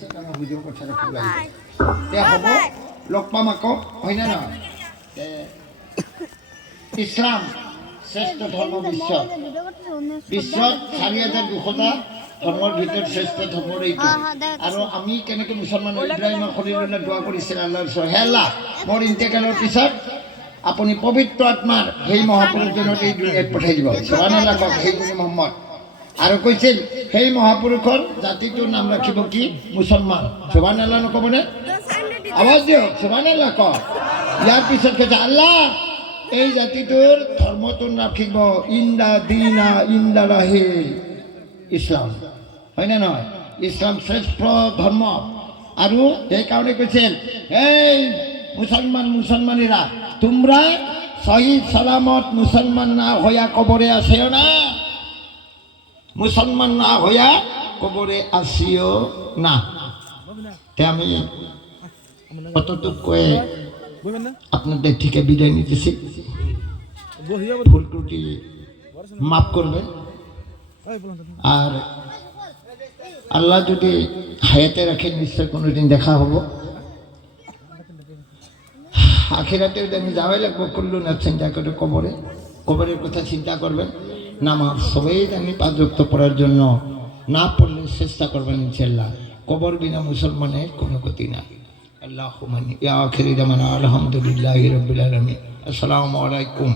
পিছত আমাৰ বুজিব কথাটো খুব লাগিব তে হ'ব লগ পাম আকৌ হয়নে নহয় ইছলাম শ্ৰেষ্ঠ ধৰ্ম বিশ্বত ৪,২০০টা ধৰ্মৰ ভিতৰত শ্ৰেষ্ঠ ধৰ্ম এইটো আৰু আমি কেনেকৈ মুছলমান ইব্ৰাহিমৰ খলিলুল্লাহ দোৱা কৰিছিল আল্লাহৰ ওচৰত হে আল্লাহ মোৰ ইন্তেকালৰ পিছত আপুনি পবিত্ৰ আত্মাৰ সেই মহাপুৰুষজনক এই দুনিয়াত পঠাই দিব সুবহানাল্লাহ কওক সেই গুণী মহম্মদ আৰু কৈছিল সেই মহাপুৰুষৰ জাতিটোৰ নাম ৰাখিব কি মুছলমান সুবহানাল্লাহ নক'বনে আৱাজ দিয়ক সুবহানাল্লাহ কওক ইয়াৰ পিছত কৈছে আল্লাহ এই জাতিটোৰ ধৰ্মটো ৰাখিব ইন্দা দিনা ইন্দালাহি ইছলাম হয়নে নহয় ইছলাম শ্ৰেষ্ঠ ধৰ্ম আৰু সেইকাৰণে কৈছিল এই মুসলমানেরা তোমরা সহি সালামত মুসলমান না হইয়া কবরে আসিও না মুসলমান না হইয়া কবরে আসিও না তে আমি কতটুক কয়ে আপনাদের থেকে বিদায় নিতেছি ভুল ত্রুটি মাফ করবেন আর আল্লাহ যদি হায়াতে রাখেন নিশ্চয় কোনোদিন দেখা হবো আখিরাতে আমি যাওয়াই লাগবো করলো না চিন্তা করে কবরের কথা চিন্তা করবেন নামাজ সবাই আমি 5 ওয়াক্ত পড়ার জন্য না পড়লে চেষ্টা করবেন ইনশাআল্লাহ কবর বিনা মুসলমানের কোনো গতি নাই আল্লাহুম্মা ইয়া আখিরি জামানা আলহামদুলিল্লাহি রাব্বিল আলামিন আসসালামু আলাইকুম